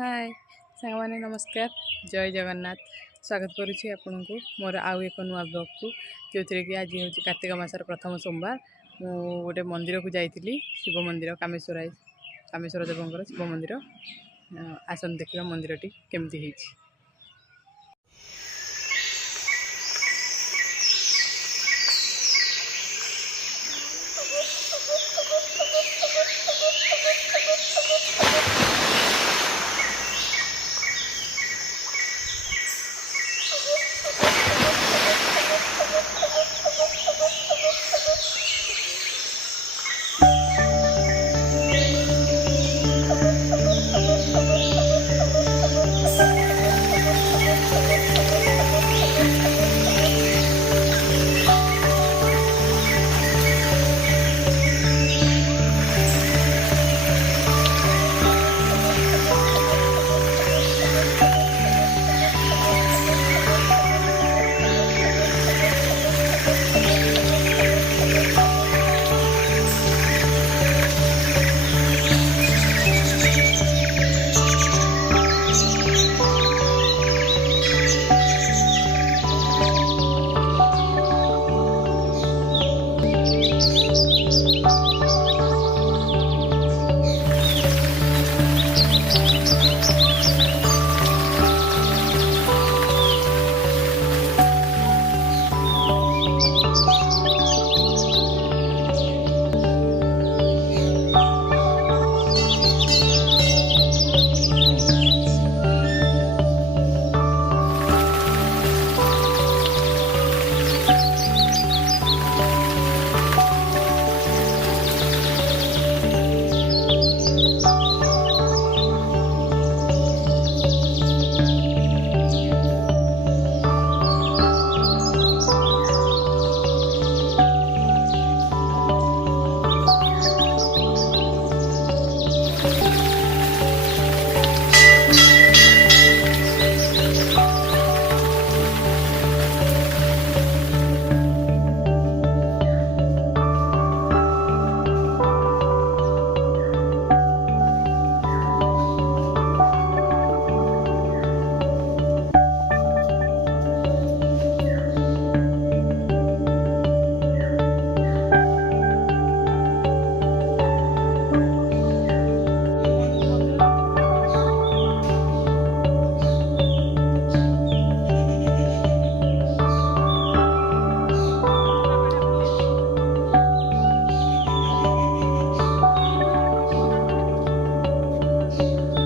हाय सांग माने नमस्कार जय जगन्नाथ स्वागत करुच्ची आपण को मोर आउ एक नुआ ब्लॉग को जो थे कि आज हूँ कार्तिक मासर प्रथम सोमवार मु गोटे मंदिर को जाइली शिव मंदिर कामेश्वर देवंकर शिव मंदिर आसन देखा मंदिर टी केमती है।